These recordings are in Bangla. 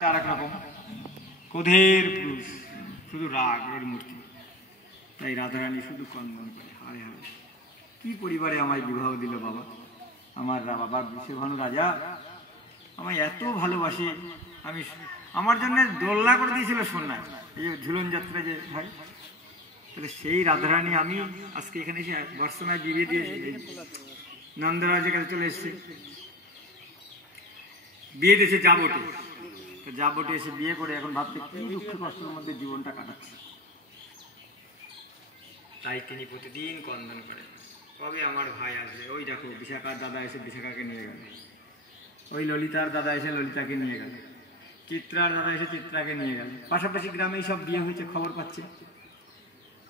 আর এক রকম ক্রোধের পুরুষ, শুধু রাগের মূর্তি। তাই রাধারানী শুধু কন্দন করে, হায় হায় কি পরিবারে আমায় বিবাহ দিল বাবা। আমার বাবার বিশ্বভানু রাজা আমায় এত ভালোবাসে, আমি আমার জন্য দোলনা করে দিয়েছিল সোনায়, এই যে ঝুলন যাত্রা যে হয়, তাহলে সেই রাধারানী আমি আজকে এখানে এসে বর্ষনায় বিয়ে দিয়েছি, নন্দরাজের কাছে চলে এসছে, বিয়ে দিয়েছে যাবটে। যাবটে এসে বিয়ে করে এখন ভাবতে কি দুঃখ কষ্টের মধ্যে জীবনটা কাটাচ্ছে। তাই তিনি প্রতিদিন কন্দন করেন, কবে আমার ভাই আসবে। ওই দেখো বিশাখার দাদা এসে বিশাখাকে নিয়ে গেল, ওই ললিতার দাদা এসে ললিতাকে নিয়ে গেল, চিত্রার দাদা এসে চিত্রাকে নিয়ে গেল। পাশাপাশি গ্রামেই সব বিয়ে হয়েছে, খবর পাচ্ছে।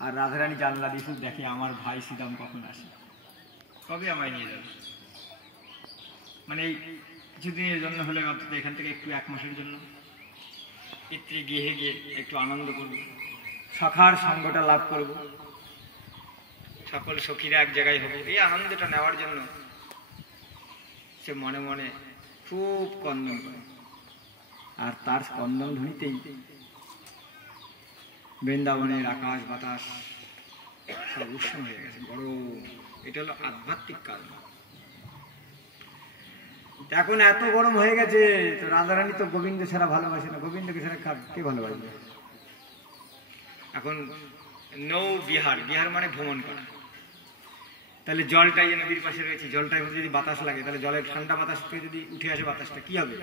আর রাধারানী জানলা দিয়ে শুধু দেখে আমার ভাই শ্রীরাম কখন আসে, কবে আমায় নিয়ে যাবে। মানে এই কিছুদিনের জন্য হলে অন্তত এখান থেকে একটু এক মাসের জন্য পিতৃ গৃহে গিয়ে একটু আনন্দ করব, সখার সঙ্গটা লাভ করব, সকল সখীরা এক জায়গায় হবে, এই আনন্দটা নেওয়ার জন্য সে মনে মনে খুব কন্দন করে। আর তার স্পন্দন ধ্বনিতেই বৃন্দাবনের আকাশ বাতাস সব উষ্ণ হয়ে গেছে, বড়। এটা হলো আধ্যাত্মিক কারণ। এখন এত গরম হয়ে গেছে, তো রাধারানী তো গোবিন্দ ছাড়া ভালোবাসে না, গোবিন্দকে ছাড়া কে ভালোবাসবে। এখন নৌ বিহার, বিহার মানে ভ্রমণ করা। তাহলে জলটাই যে নদীর পাশে রয়েছে, জলটার মধ্যে যদি বাতাস লাগে, তাহলে জলের ঠান্ডা বাতাস যদি উঠে আসে, বাতাসটা কি হবে?